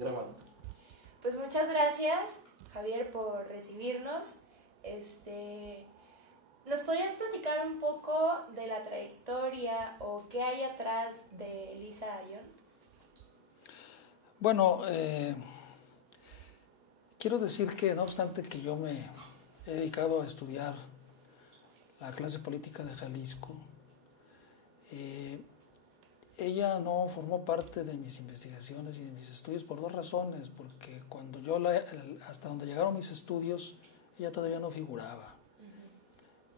Grabando. Pues muchas gracias, Javier, por recibirnos. ¿Nos podrías platicar un poco de la trayectoria o qué hay atrás de Elisa Ayón? Bueno, quiero decir que no obstante que yo me he dedicado a estudiar la clase política de Jalisco, ella no formó parte de mis investigaciones y de mis estudios por dos razones, porque cuando hasta donde llegaron mis estudios, ella todavía no figuraba.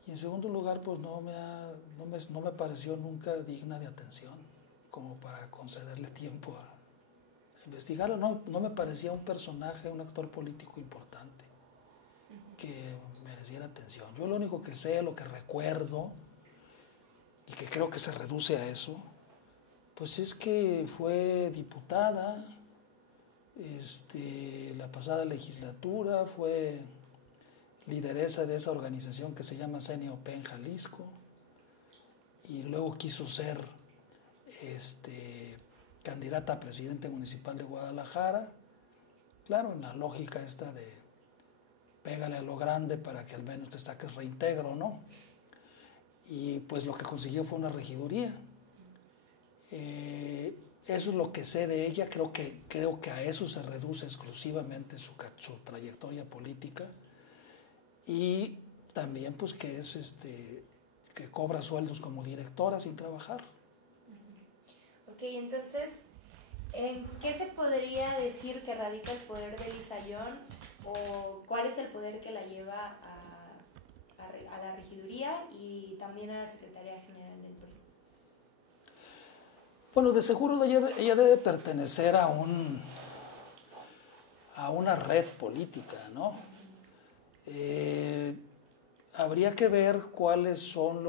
Y en segundo lugar, pues no me pareció nunca digna de atención, como para concederle tiempo a investigarlo. No me parecía un personaje, un actor político importante que mereciera atención. Yo lo único que sé, lo que recuerdo, y que creo que se reduce a eso, pues es que fue diputada la pasada legislatura, fue lideresa de esa organización que se llama CNOP en Jalisco, y luego quiso ser candidata a presidente municipal de Guadalajara, claro, en la lógica esta de pégale a lo grande para que al menos te saques reintegro, ¿no? Y pues lo que consiguió fue una regiduría. Eso es lo que sé de ella. Creo que a eso se reduce exclusivamente su trayectoria política, y también pues que es que cobra sueldos como directora sin trabajar. Ok, entonces, ¿en qué se podría decir que radica el poder de Elisa Ayón, o cuál es el poder que la lleva a la regiduría y también a la Secretaría General del PRI? Bueno, de seguro ella debe pertenecer a una red política, ¿no? Habría que ver cuáles son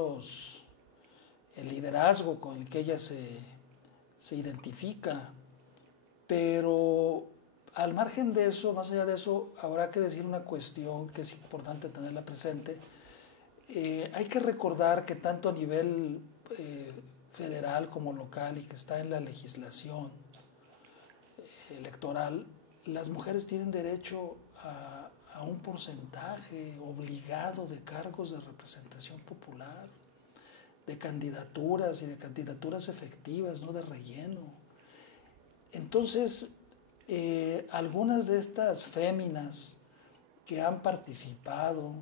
el liderazgo con el que ella se identifica, pero al margen de eso, más allá de eso, habrá que decir una cuestión que es importante tenerla presente. Hay que recordar que tanto a nivel federal como local, y que está en la legislación electoral, las mujeres tienen derecho a un porcentaje obligado de cargos de representación popular, de candidaturas y de candidaturas efectivas, no de relleno. Entonces, algunas de estas féminas que han participado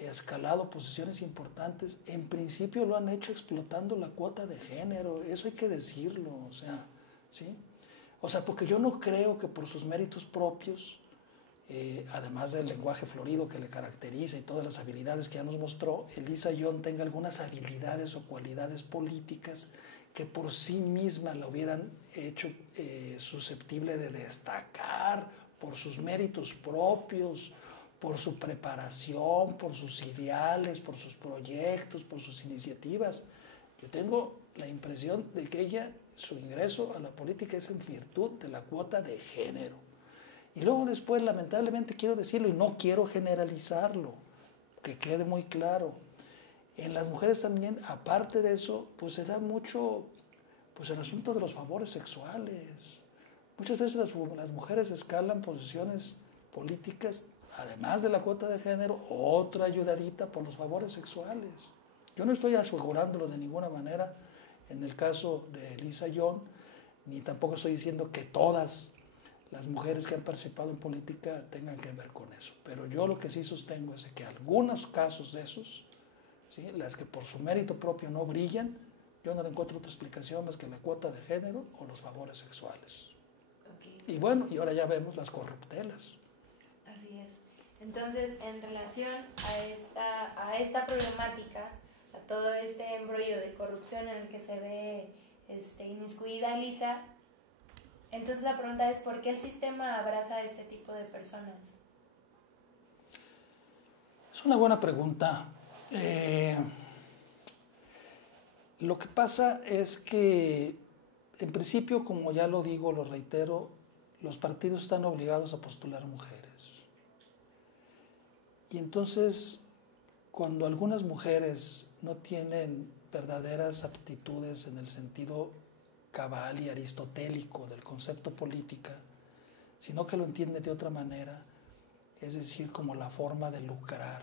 y escalado posiciones importantes, en principio lo han hecho explotando la cuota de género. Eso hay que decirlo, o sea, ¿sí? O sea, porque yo no creo que por sus méritos propios, además del lenguaje florido que le caracteriza y todas las habilidades que ya nos mostró, Elisa Ayón tenga algunas habilidades o cualidades políticas que por sí misma la hubieran hecho susceptible de destacar por sus méritos propios, por su preparación, por sus ideales, por sus proyectos, por sus iniciativas. Yo tengo la impresión de que ella, su ingreso a la política es en virtud de la cuota de género. Y luego después, lamentablemente, quiero decirlo y no quiero generalizarlo, que quede muy claro, en las mujeres también, aparte de eso, pues se da mucho pues el asunto de los favores sexuales. Muchas veces las mujeres escalan posiciones políticas, además de la cuota de género, otra ayudadita por los favores sexuales. Yo no estoy asegurándolo de ninguna manera en el caso de Elisa Ayón, ni tampoco estoy diciendo que todas las mujeres que han participado en política tengan que ver con eso. Pero yo lo que sí sostengo es que algunos casos de esos, ¿sí?, las que por su mérito propio no brillan, yo no le encuentro otra explicación más que la cuota de género o los favores sexuales. Okay. Y bueno, y ahora ya vemos las corruptelas. Así es. Entonces, en relación a esta problemática, a todo este embrollo de corrupción en el que se ve inmiscuida Elisa, entonces la pregunta es, ¿por qué el sistema abraza a este tipo de personas? Es una buena pregunta. Lo que pasa es que, en principio, como ya lo digo, lo reitero, los partidos están obligados a postular mujeres. Y entonces, cuando algunas mujeres no tienen verdaderas aptitudes en el sentido cabal y aristotélico del concepto política, sino que lo entienden de otra manera, es decir, como la forma de lucrar,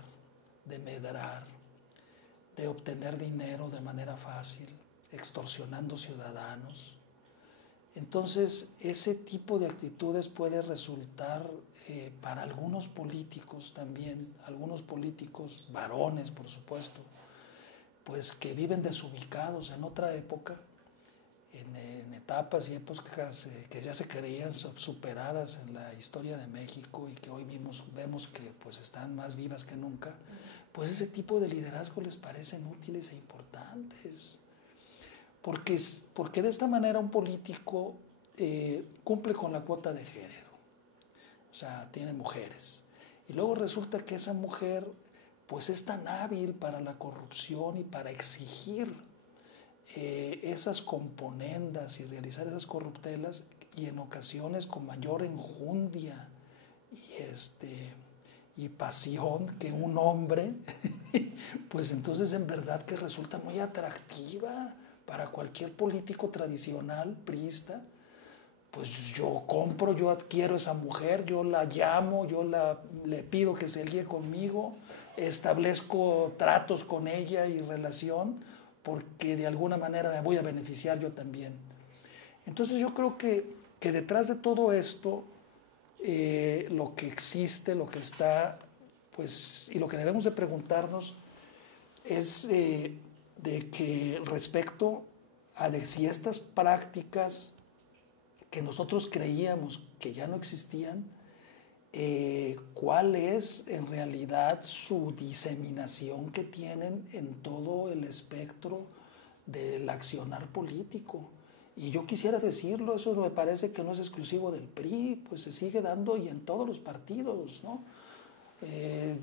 de medrar, de obtener dinero de manera fácil, extorsionando ciudadanos. Entonces, ese tipo de actitudes puede resultar para algunos políticos también, algunos políticos, varones por supuesto, pues que viven desubicados en otra época, en etapas y épocas que ya se creían superadas en la historia de México y que hoy vemos que pues están más vivas que nunca, pues ese tipo de liderazgo les parecen útiles e importantes. Porque de esta manera un político cumple con la cuota de género, o sea, tiene mujeres. Y luego resulta que esa mujer pues es tan hábil para la corrupción y para exigir esas componendas y realizar esas corruptelas, y en ocasiones con mayor enjundia y pasión que un hombre, pues entonces en verdad que resulta muy atractiva para cualquier político tradicional, priista. Pues yo compro, yo adquiero esa mujer, yo la llamo, le pido que se líe conmigo, establezco tratos con ella y relación, porque de alguna manera me voy a beneficiar yo también. Entonces yo creo que detrás de todo esto, lo que existe, lo que está, pues, y lo que debemos de preguntarnos es de que respecto a de si estas prácticas que nosotros creíamos que ya no existían, cuál es en realidad su diseminación que tienen en todo el espectro del accionar político. Y yo quisiera decirlo, eso me parece que no es exclusivo del PRI, pues se sigue dando y en todos los partidos, ¿no?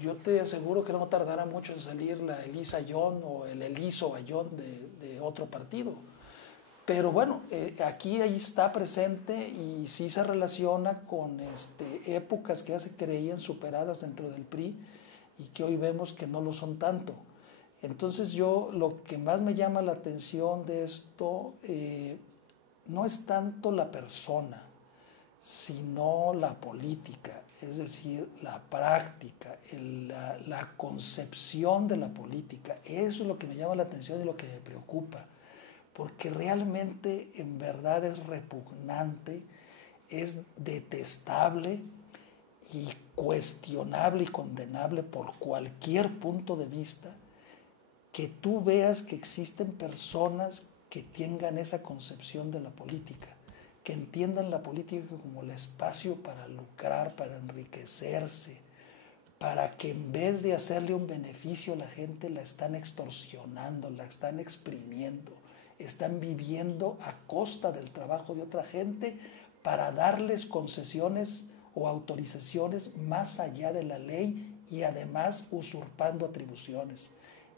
Yo te aseguro que no tardará mucho en salir la Elisa Ayón o el Eliso Ayón de otro partido. Pero bueno, aquí ahí está presente y sí se relaciona con épocas que ya se creían superadas dentro del PRI y que hoy vemos que no lo son tanto. Entonces yo lo que más me llama la atención de esto no es tanto la persona, sino la política, es decir, la práctica, la concepción de la política. Eso es lo que me llama la atención y lo que me preocupa, porque realmente en verdad es repugnante, es detestable y cuestionable y condenable por cualquier punto de vista que tú veas que existen personas que tengan esa concepción de la política, que entiendan la política como el espacio para lucrar, para enriquecerse, para que en vez de hacerle un beneficio a la gente la están extorsionando, la están exprimiendo, están viviendo a costa del trabajo de otra gente para darles concesiones o autorizaciones más allá de la ley y además usurpando atribuciones.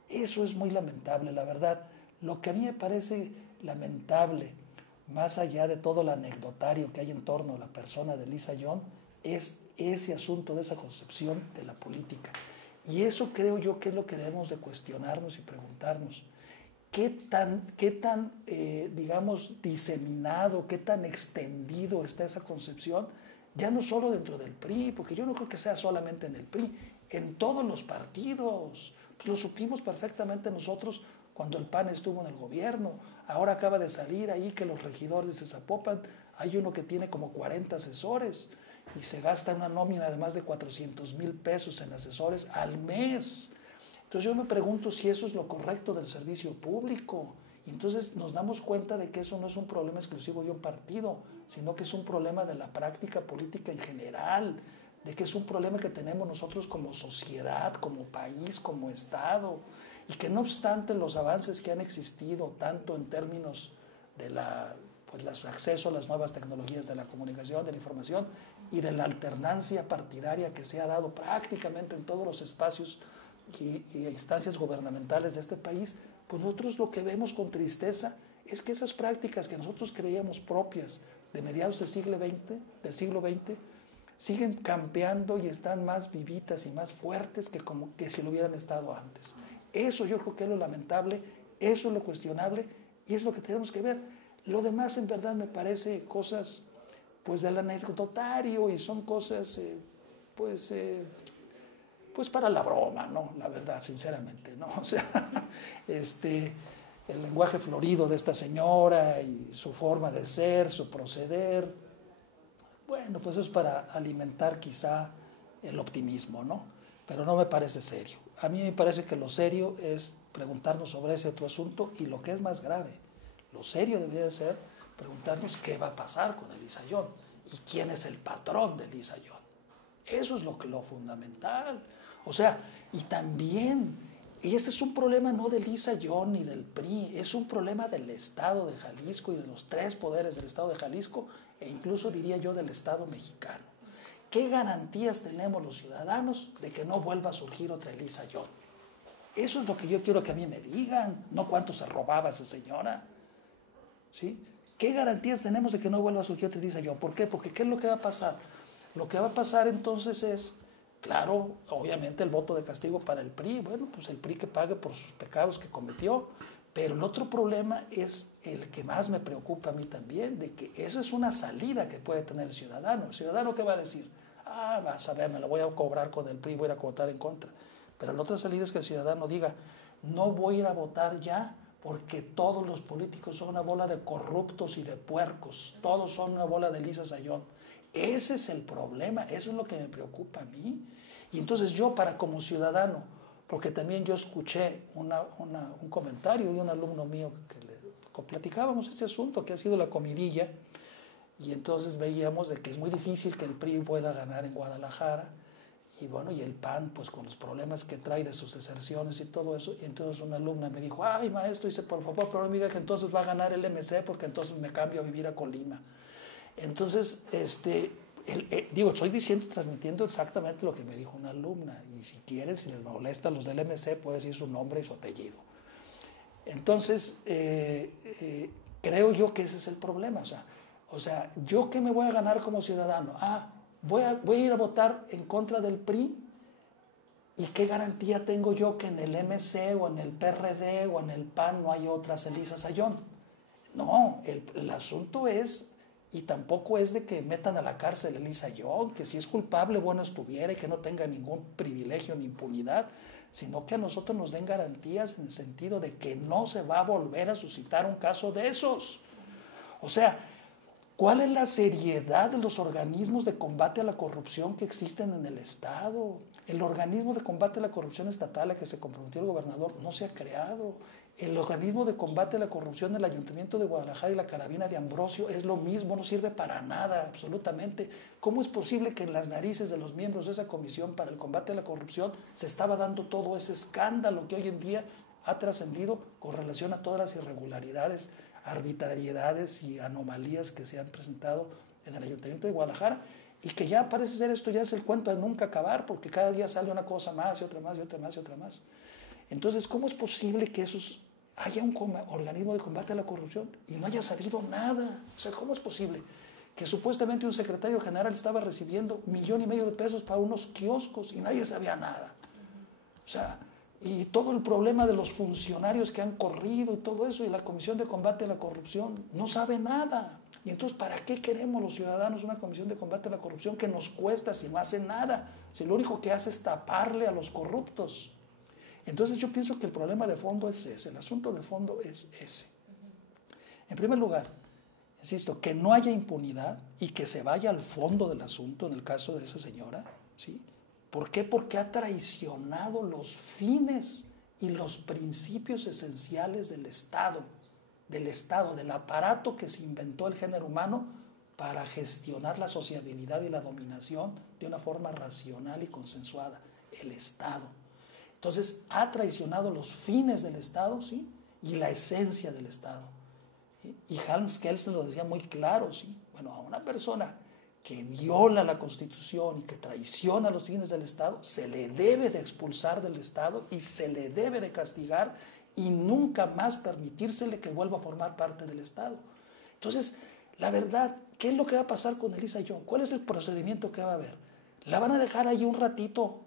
Eso es muy lamentable, la verdad. Lo que a mí me parece lamentable, más allá de todo el anecdotario que hay en torno a la persona de Elisa Ayón, es ese asunto de esa concepción de la política. Y eso creo yo que es lo que debemos de cuestionarnos y preguntarnos. ¿Qué tan digamos, diseminado, qué tan extendido está esa concepción? Ya no solo dentro del PRI, porque yo no creo que sea solamente en el PRI, en todos los partidos. Pues lo supimos perfectamente nosotros cuando el PAN estuvo en el gobierno. Ahora acaba de salir ahí que los regidores de Zapopan, hay uno que tiene como 40 asesores y se gasta una nómina de más de 400,000 pesos en asesores al mes. Entonces yo me pregunto si eso es lo correcto del servicio público. Y entonces nos damos cuenta de que eso no es un problema exclusivo de un partido, sino que es un problema de la práctica política en general, de que es un problema que tenemos nosotros como sociedad, como país, como Estado, y que no obstante los avances que han existido, tanto en términos de el acceso a las nuevas tecnologías de la comunicación, de la información y de la alternancia partidaria que se ha dado prácticamente en todos los espacios y instancias gubernamentales de este país, pues nosotros lo que vemos con tristeza es que esas prácticas que nosotros creíamos propias de mediados del siglo XX, siguen campeando y están más vivitas y más fuertes que si lo hubieran estado antes. Eso yo creo que es lo lamentable, eso es lo cuestionable y es lo que tenemos que ver. Lo demás en verdad me parece cosas pues del anecdotario y son cosas pues para la broma, ¿no? La verdad, sinceramente, ¿no? O sea, el lenguaje florido de esta señora y su forma de ser, su proceder, bueno, pues es para alimentar quizá el optimismo, ¿no? Pero no me parece serio. A mí me parece que lo serio es preguntarnos sobre ese otro asunto y lo que es más grave, lo serio debería ser preguntarnos qué va a pasar con Elisa Ayón y quién es el patrón de Elisa Ayón. Eso es lo fundamental. O sea, y también, y ese es un problema no de Elisa Ayón ni del PRI, es un problema del Estado de Jalisco y de los 3 poderes del Estado de Jalisco e incluso diría yo del Estado mexicano. ¿Qué garantías tenemos los ciudadanos de que no vuelva a surgir otra Elisa Ayón? Eso es lo que yo quiero que a mí me digan, no cuánto se robaba esa señora. ¿Sí? ¿Qué garantías tenemos de que no vuelva a surgir otra Elisa Ayón? ¿Por qué? Porque ¿qué es lo que va a pasar? Lo que va a pasar entonces es, claro, obviamente el voto de castigo para el PRI, bueno, pues el PRI que pague por sus pecados que cometió, pero el otro problema es el que más me preocupa a mí también, de que esa es una salida que puede tener el ciudadano. ¿El ciudadano qué va a decir? Ah, vas a ver, me la voy a cobrar con el PRI, voy a ir a votar en contra. Pero la otra salida es que el ciudadano diga, no voy a ir a votar ya porque todos los políticos son una bola de corruptos y de puercos, todos son una bola de Elisa Ayón. Ese es el problema, eso es lo que me preocupa a mí. Y entonces yo como ciudadano, porque también yo escuché un comentario de un alumno mío que platicábamos este asunto, que ha sido la comidilla, y entonces veíamos de que es muy difícil que el PRI pueda ganar en Guadalajara, y bueno, y el PAN, pues con los problemas que trae de sus deserciones y todo eso, y entonces una alumna me dijo, ay maestro, dice, por favor, pero no me diga que entonces va a ganar el MC, porque entonces me cambio a vivir a Colima. Entonces, digo, estoy transmitiendo exactamente lo que me dijo una alumna, y si quieren, si les molesta a los del MC, puede decir su nombre y su apellido. Entonces, creo yo que ese es el problema. O sea, ¿yo qué me voy a ganar como ciudadano? Voy a ir a votar en contra del PRI, ¿y qué garantía tengo yo que en el MC o en el PRD o en el PAN no hay otras Elisa Ayón? No, el asunto es, y tampoco es de que metan a la cárcel a Elisa Ayón, que si es culpable, bueno estuviera y que no tenga ningún privilegio ni impunidad, sino que a nosotros nos den garantías en el sentido de que no se va a volver a suscitar un caso de esos. O sea, ¿cuál es la seriedad de los organismos de combate a la corrupción que existen en el Estado? El organismo de combate a la corrupción estatal a que se comprometió el gobernador no se ha creado. El organismo de combate a la corrupción del Ayuntamiento de Guadalajara y la Carabina de Ambrosio es lo mismo, no sirve para nada, absolutamente. ¿Cómo es posible que en las narices de los miembros de esa comisión para el combate a la corrupción se estaba dando todo ese escándalo que hoy en día ha trascendido con relación a todas las irregularidades, arbitrariedades y anomalías que se han presentado en el Ayuntamiento de Guadalajara? Y que ya parece ser esto, ya es el cuento de nunca acabar, porque cada día sale una cosa más y otra más y otra más y otra más. Entonces, ¿cómo es posible que haya un organismo de combate a la corrupción y no haya sabido nada? O sea, ¿cómo es posible que supuestamente un secretario general estaba recibiendo $1,5 millones de pesos para unos kioscos y nadie sabía nada? O sea, y todo el problema de los funcionarios que han corrido y todo eso, y la Comisión de Combate a la Corrupción no sabe nada. Y entonces, ¿para qué queremos los ciudadanos una Comisión de Combate a la Corrupción que nos cuesta si no hace nada? Si lo único que hace es taparle a los corruptos. Entonces yo pienso que el problema de fondo es ese, el asunto de fondo es ese. En primer lugar, insisto, que no haya impunidad y que se vaya al fondo del asunto en el caso de esa señora, ¿sí? ¿Por qué? Porque ha traicionado los fines y los principios esenciales del Estado, del aparato que se inventó el género humano para gestionar la sociabilidad y la dominación de una forma racional y consensuada, el Estado. Entonces, ha traicionado los fines del Estado, ¿sí? Y la esencia del Estado. ¿Sí? Y Hans Kelsen lo decía muy claro, ¿sí? Bueno, a una persona que viola la Constitución y que traiciona los fines del Estado, se le debe de expulsar del Estado y se le debe de castigar y nunca más permitírsele que vuelva a formar parte del Estado. Entonces, la verdad, ¿qué es lo que va a pasar con Elisa Ayón? ¿Cuál es el procedimiento que va a haber? ¿La van a dejar ahí un ratito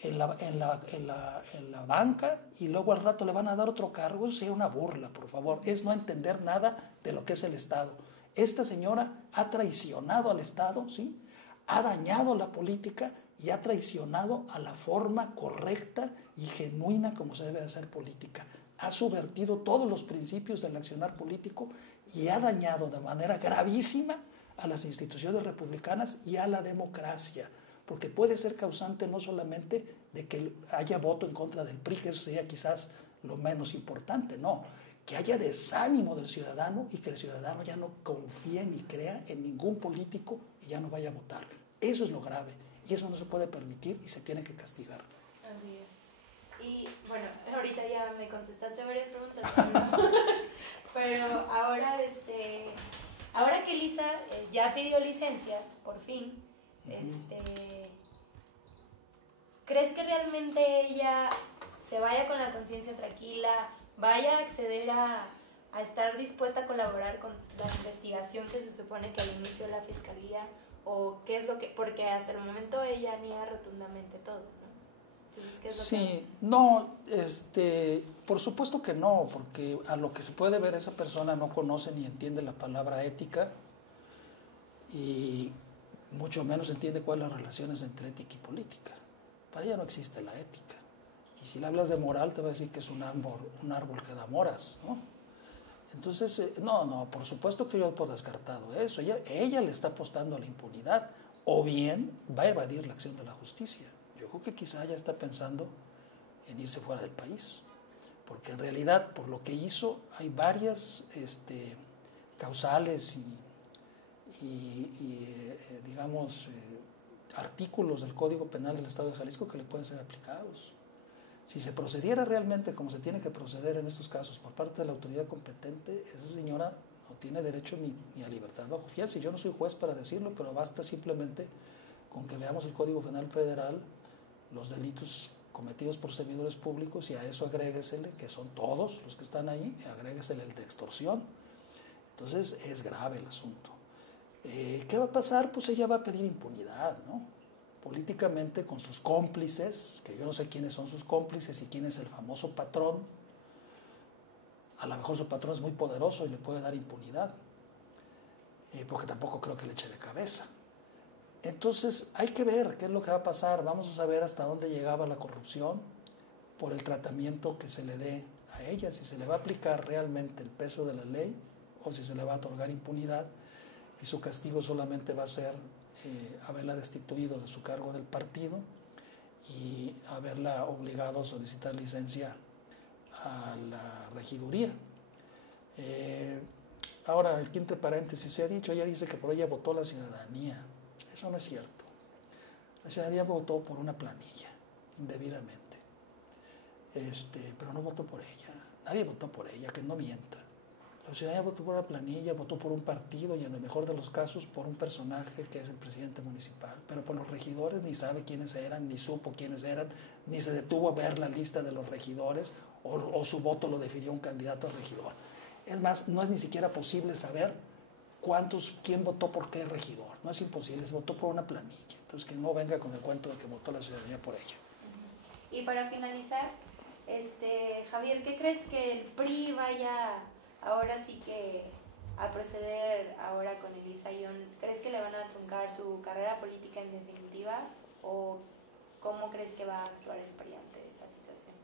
en la banca y luego al rato le van a dar otro cargo? Eso sería una burla, por favor. Es no entender nada de lo que es el Estado. Esta señora ha traicionado al Estado, ¿sí? Ha dañado la política y ha traicionado a la forma correcta y genuina como se debe hacer política. Ha subvertido todos los principios del accionar político y ha dañado de manera gravísima a las instituciones republicanas y a la democracia, porque puede ser causante no solamente de que haya voto en contra del PRI, que eso sería quizás lo menos importante, no, que haya desánimo del ciudadano y que el ciudadano ya no confíe ni crea en ningún político y ya no vaya a votar. Eso es lo grave y eso no se puede permitir y se tiene que castigar. Así es. Y bueno, ahorita ya me contestaste varias preguntas, pero ahora, ahora que Lisa ya pidió licencia, por fin, ¿crees que realmente ella se vaya con la conciencia tranquila, vaya a acceder a estar dispuesta a colaborar con la investigación que se supone que al inicio de la fiscalía, o qué es lo que, porque hasta el momento ella niega rotundamente todo, ¿no? Entonces, ¿qué es lo que Sí, no, por supuesto que no, porque a lo que se puede ver esa persona no conoce ni entiende la palabra ética y mucho menos entiende cuáles son las relaciones entre ética y política. Para ella no existe la ética. Y si le hablas de moral, te va a decir que es un árbol que da moras, ¿no? Entonces, no, por supuesto que yo doy por descartado eso. Ella le está apostando a la impunidad, o bien va a evadir la acción de la justicia. Yo creo que quizá ella está pensando en irse fuera del país, porque en realidad, por lo que hizo, hay varias causales digamos, artículos del Código Penal del Estado de Jalisco que le pueden ser aplicados. Si se procediera realmente como se tiene que proceder en estos casos por parte de la autoridad competente, esa señora no tiene derecho ni a libertad bajo fianza. Yo no soy juez para decirlo, pero basta simplemente con que veamos el Código Penal Federal, los delitos cometidos por servidores públicos, y a eso agréguesele, que son todos los que están ahí, agréguesele el de extorsión. Entonces es grave el asunto. ¿Qué va a pasar? Pues ella va a pedir impunidad, ¿no? Políticamente con sus cómplices, que yo no sé quiénes son sus cómplices y quién es el famoso patrón. A lo mejor su patrón es muy poderoso y le puede dar impunidad, porque tampoco creo que le eche de cabeza. Entonces hay que ver qué es lo que va a pasar. Vamos a saber hasta dónde llegaba la corrupción por el tratamiento que se le dé a ella, si se le va a aplicar realmente el peso de la ley o si se le va a otorgar impunidad y su castigo solamente va a ser haberla destituido de su cargo del partido y haberla obligado a solicitar licencia a la regiduría. Ahora, aquí entre paréntesis, se ha dicho, ella dice que por ella votó la ciudadanía. Eso no es cierto. La ciudadanía votó por una planilla, indebidamente. Pero no votó por ella. Nadie votó por ella, que no mienta. La ciudadanía votó por una planilla, votó por un partido y en el mejor de los casos por un personaje que es el presidente municipal. Pero por los regidores ni sabe quiénes eran, ni supo quiénes eran, ni se detuvo a ver la lista de los regidores o su voto lo definió un candidato a regidor. Es más, no es ni siquiera posible saber quién votó por qué regidor. No es imposible, se votó por una planilla. Entonces que no venga con el cuento de que votó la ciudadanía por ella. Y para finalizar, Javier, ¿qué crees que el PRI vaya ahora sí que a proceder ahora con Elisa Ayón? ¿Crees que le van a truncar su carrera política en definitiva? ¿O cómo crees que va a actuar el PRI ante esta situación?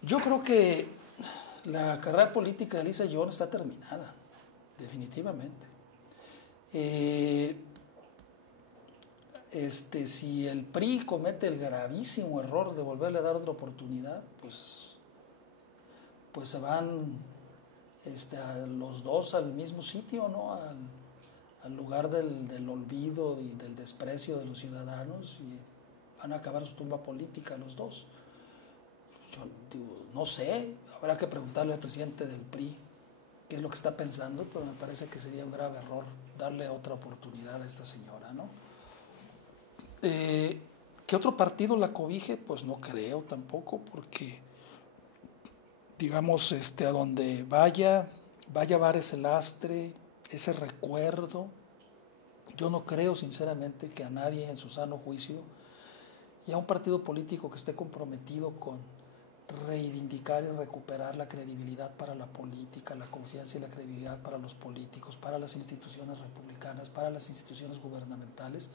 Yo creo que la carrera política de Elisa Ayón está terminada, definitivamente. Si el PRI comete el gravísimo error de volverle a dar otra oportunidad, pues se van a los dos al mismo sitio, ¿no? Al lugar del olvido y del desprecio de los ciudadanos, y van a acabar su tumba política los dos. Yo digo, no sé, habrá que preguntarle al presidente del PRI qué es lo que está pensando, pero me parece que sería un grave error darle otra oportunidad a esta señora, ¿no? ¿Qué otro partido la cobije? Pues no creo tampoco, porque digamos, a donde vaya a llevar ese lastre, ese recuerdo. Yo no creo sinceramente que a nadie en su sano juicio y a un partido político que esté comprometido con reivindicar y recuperar la credibilidad para la política, la confianza y la credibilidad para los políticos, para las instituciones republicanas, para las instituciones gubernamentales,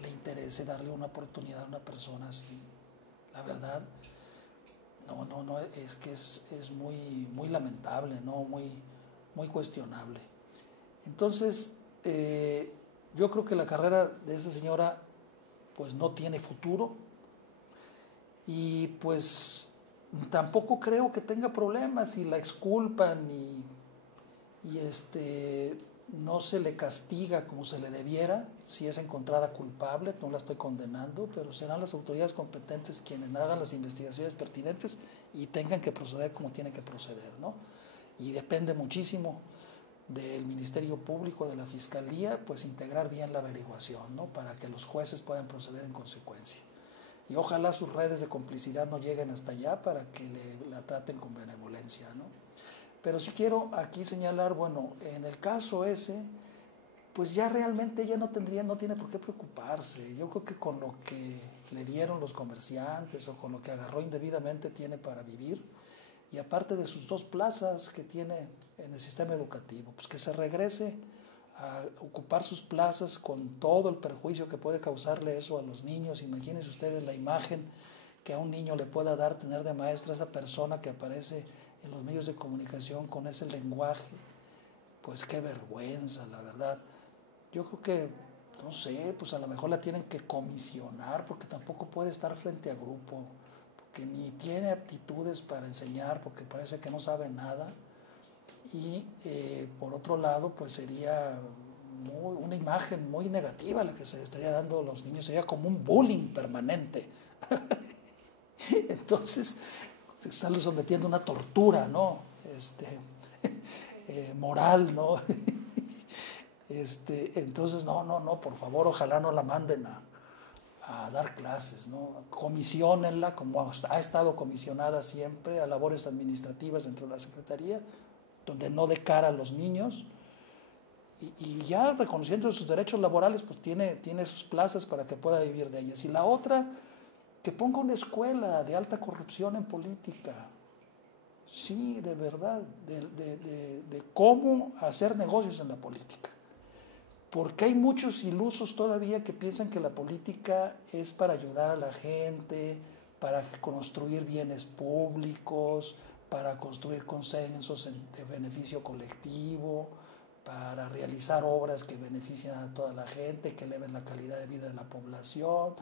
le interese darle una oportunidad a una persona así. La verdad, no, es que es muy lamentable, ¿no? Muy cuestionable. Entonces, yo creo que la carrera de esa señora pues no tiene futuro y pues tampoco creo que tenga problemas si la exculpan y no se le castiga como se le debiera si es encontrada culpable. No la estoy condenando, pero serán las autoridades competentes quienes hagan las investigaciones pertinentes y tengan que proceder como tienen que proceder, ¿no? Y depende muchísimo del Ministerio Público, de la Fiscalía, pues integrar bien la averiguación, ¿no? Para que los jueces puedan proceder en consecuencia. Y ojalá sus redes de complicidad no lleguen hasta allá para que la traten con benevolencia, ¿no? Pero sí quiero aquí señalar, bueno, en el caso ese, pues ya realmente ella no tiene por qué preocuparse. Yo creo que con lo que le dieron los comerciantes o con lo que agarró indebidamente tiene para vivir. Y aparte de sus 2 plazas que tiene en el sistema educativo, pues que se regrese a ocupar sus plazas con todo el perjuicio que puede causarle eso a los niños. Imagínense ustedes la imagen que a un niño le pueda dar tener de maestra esa persona que aparece en los medios de comunicación con ese lenguaje. Pues qué vergüenza, la verdad. Yo creo que, no sé, pues a lo mejor la tienen que comisionar porque tampoco puede estar frente a grupo, porque ni tiene aptitudes para enseñar, porque parece que no sabe nada. Y por otro lado, pues sería una imagen muy negativa la que se estaría dando a los niños, sería como un bullying permanente. Entonces, estarlos sometiendo a una tortura, ¿no? Moral, ¿no? Entonces, no, por favor, ojalá no la manden a dar clases, ¿no? Comisionenla, como ha estado comisionada siempre, a labores administrativas dentro de la Secretaría, donde no de cara a los niños, y ya reconociendo sus derechos laborales, pues tiene sus plazas para que pueda vivir de ellas. Y la otra, que ponga una escuela de alta corrupción en política, sí, de verdad, de cómo hacer negocios en la política. Porque hay muchos ilusos todavía que piensan que la política es para ayudar a la gente, para construir bienes públicos, para construir consensos de beneficio colectivo, para realizar obras que benefician a toda la gente, que eleven la calidad de vida de la población,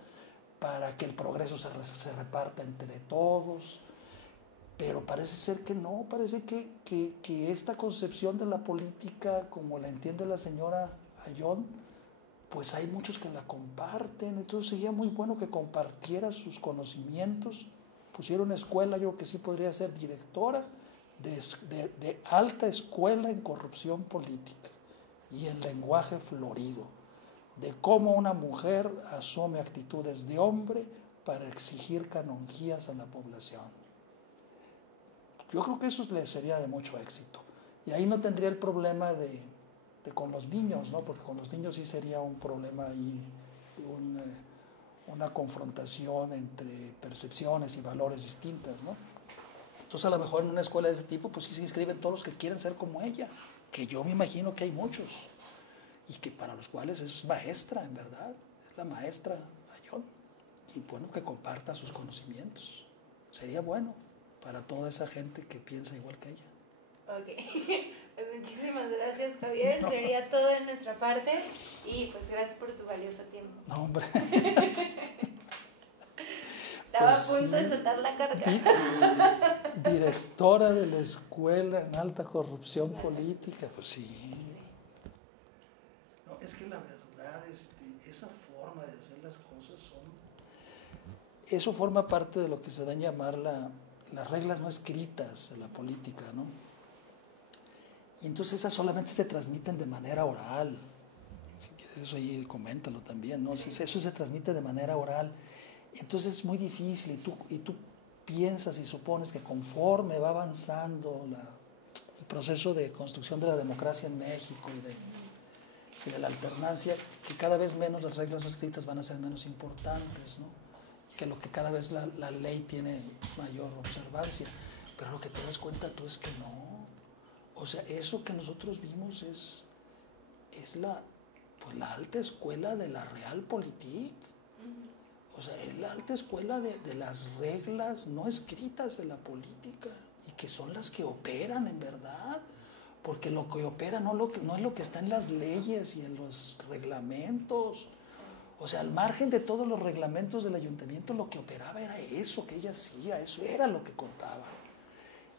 para que el progreso se reparta entre todos. Pero parece ser que no, parece que esta concepción de la política, como la entiende la señora Ayón, pues hay muchos que la comparten. Entonces sería muy bueno que compartiera sus conocimientos, pusiera una escuela. Yo creo que sí podría ser directora de alta escuela en corrupción política y en lenguaje florido, de cómo una mujer asume actitudes de hombre para exigir canonjías a la población. Yo creo que eso le sería de mucho éxito. Y ahí no tendría el problema de con los niños, ¿no? Porque con los niños sí sería un problema ahí, una confrontación entre percepciones y valores distintas, ¿no? Entonces a lo mejor en una escuela de ese tipo, pues sí se inscriben todos los que quieren ser como ella, que yo me imagino que hay muchos, y que para los cuales es maestra, en verdad, es la maestra Ayón, y bueno, que comparta sus conocimientos. Sería bueno para toda esa gente que piensa igual que ella. Ok, pues muchísimas gracias, Javier. No. Sería todo de nuestra parte y pues gracias por tu valioso tiempo. No, hombre. Estaba pues, a punto de soltar la carga. Directora de la escuela en alta corrupción política, pues sí. No, es que la verdad, esa forma de hacer las cosas eso forma parte de lo que se da a llamar las reglas no escritas de la política, ¿no? Y entonces esas solamente se transmiten de manera oral. Si quieres eso ahí, coméntalo también, ¿no? Sí. Eso se transmite de manera oral. Entonces es muy difícil y tú piensas y supones que conforme va avanzando el proceso de construcción de la democracia en México y de la alternancia, que cada vez menos las reglas no escritas van a ser menos importantes, ¿no? que lo que cada vez la ley tiene mayor observancia. Pero lo que te das cuenta tú es que no. O sea, eso que nosotros vimos es la alta escuela de la realpolitik. O sea, es la alta escuela de las reglas no escritas de la política y que son las que operan en verdad. Porque lo que opera no es lo que está en las leyes y en los reglamentos. O sea, al margen de todos los reglamentos del ayuntamiento, lo que operaba era eso que ella hacía, eso era lo que contaba.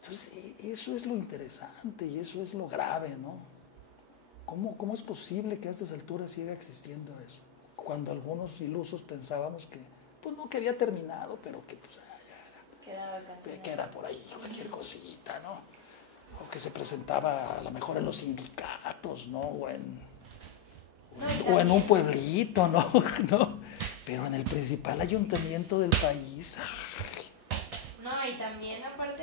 Entonces, eso es lo interesante y eso es lo grave, ¿no? ¿Cómo es posible que a estas alturas siga existiendo eso? Cuando algunos ilusos pensábamos que, pues no, que había terminado, pero que pues que era por ahí cualquier cosita, ¿no? O que se presentaba a lo mejor en los sindicatos, ¿no? O en un pueblito, ¿no? ¿No? Pero en el principal ayuntamiento del país. No, y también aparte